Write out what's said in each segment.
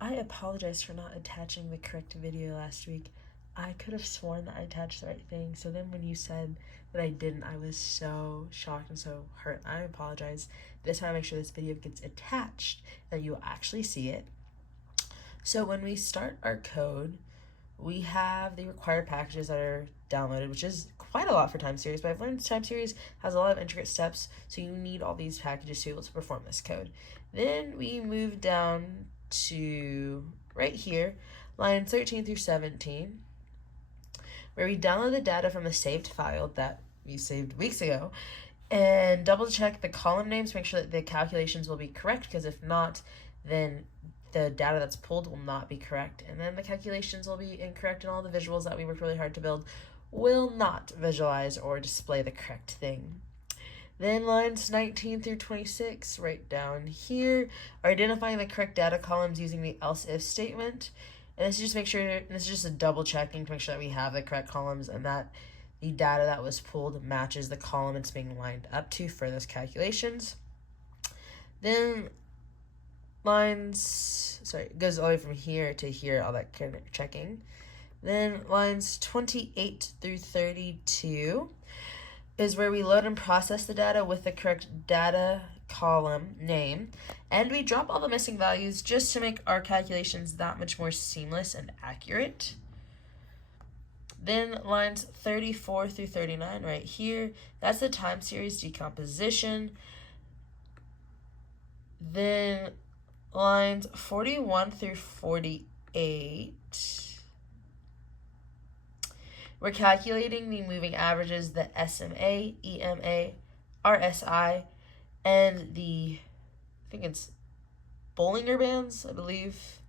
I apologize for not attaching the correct video last week. I could have sworn that I attached the right thing, so then when you said that I didn't, I was so shocked and so hurt. I apologize. This time, make sure this video gets attached and you'll actually see it. So when we start our code, we have the required packages that are downloaded, which is quite a lot for time series, but I've learned time series has a lot of intricate steps, so you need all these packages to be able to perform this code. Then we move down to right here, line 13 through 17, where we download the data from the saved file that we saved weeks ago, and double check the column names, make sure that the calculations will be correct, because if not, then the data that's pulled will not be correct, and then the calculations will be incorrect, and all the visuals that we worked really hard to build will not visualize or display the correct thing. Then lines 19 through 26, right down here, are identifying the correct data columns using the else-if statement. And this is just make sure, this is just a double checking to make sure that we have the correct columns and that the data that was pulled matches the column it's being lined up to for those calculations. Then it goes all the way from here to here, all that kind of checking. Then lines 28 through 32 is where we load and process the data with the correct data column name, and we drop all the missing values just to make our calculations that much more seamless and accurate. Then lines 34 through 39 right here, that's the time series decomposition. Then lines 41 through 48, we're calculating the moving averages, the SMA, EMA, RSI, and the, I think it's Bollinger Bands, I believe.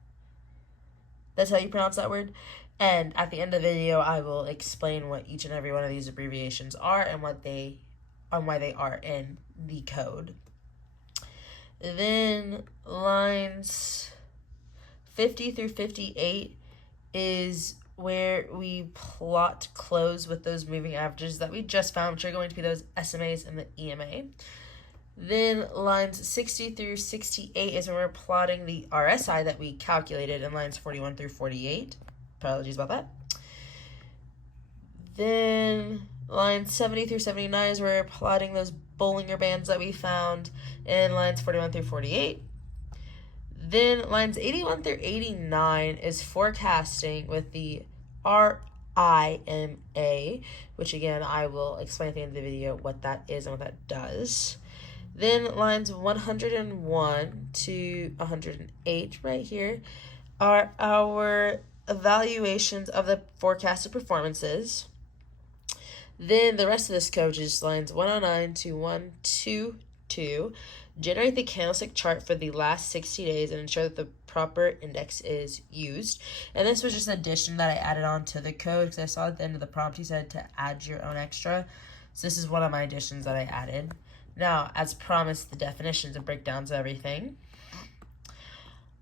That's how you pronounce that word. And at the end of the video, I will explain what each and every one of these abbreviations are and why they are in the code. Then lines 50 through 58 is where we plot close with those moving averages that we just found, which are going to be those SMAs and the EMA. Then lines 60 through 68 is when we're plotting the RSI that we calculated in lines 41 through 48. Apologies about that. Then lines 70 through 79 is where we're plotting those Bollinger Bands that we found in lines 41 through 48. Then lines 81 through 89 is forecasting with the RIMA, which again, I will explain at the end of the video what that is and what that does. Then lines 101 to 108 right here are our evaluations of the forecasted performances. Then the rest of this code is lines 109 to 122, generate the candlestick chart for the last 60 days and ensure that the proper index is used. And this was just an addition that I added on to the code because I saw at the end of the prompt he said to add your own extra. So this is one of my additions that I added. Now, as promised, the definitions and breakdowns of everything.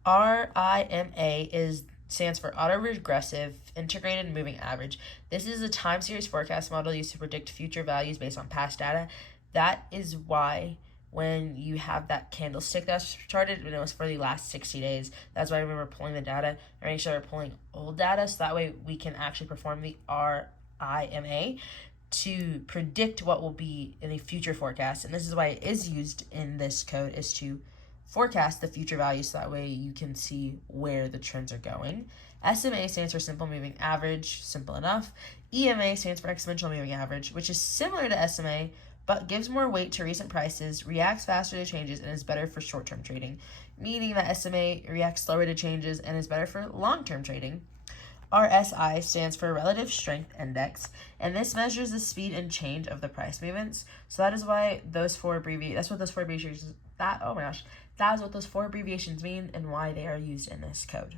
RIMA stands for autoregressive integrated moving average. This is a time series forecast model used to predict future values based on past data. That is why when you have that candlestick that's charted, and it was for the last 60 days, that's why we're pulling the data and make sure we're pulling old data, so that way we can actually perform the RIMA to predict what will be in the future forecast. And this is why it is used in this code, is to forecast the future values, so that way you can see where the trends are going. SMA stands for simple moving average, simple enough. EMA stands for exponential moving average, which is similar to SMA, but gives more weight to recent prices, reacts faster to changes, and is better for short-term trading, meaning that SMA reacts slower to changes and is better for long-term trading. RSI stands for Relative Strength Index, and this measures the speed and change of the price movements. So that is why those four abbreviations, that is what those four abbreviations mean and why they are used in this code.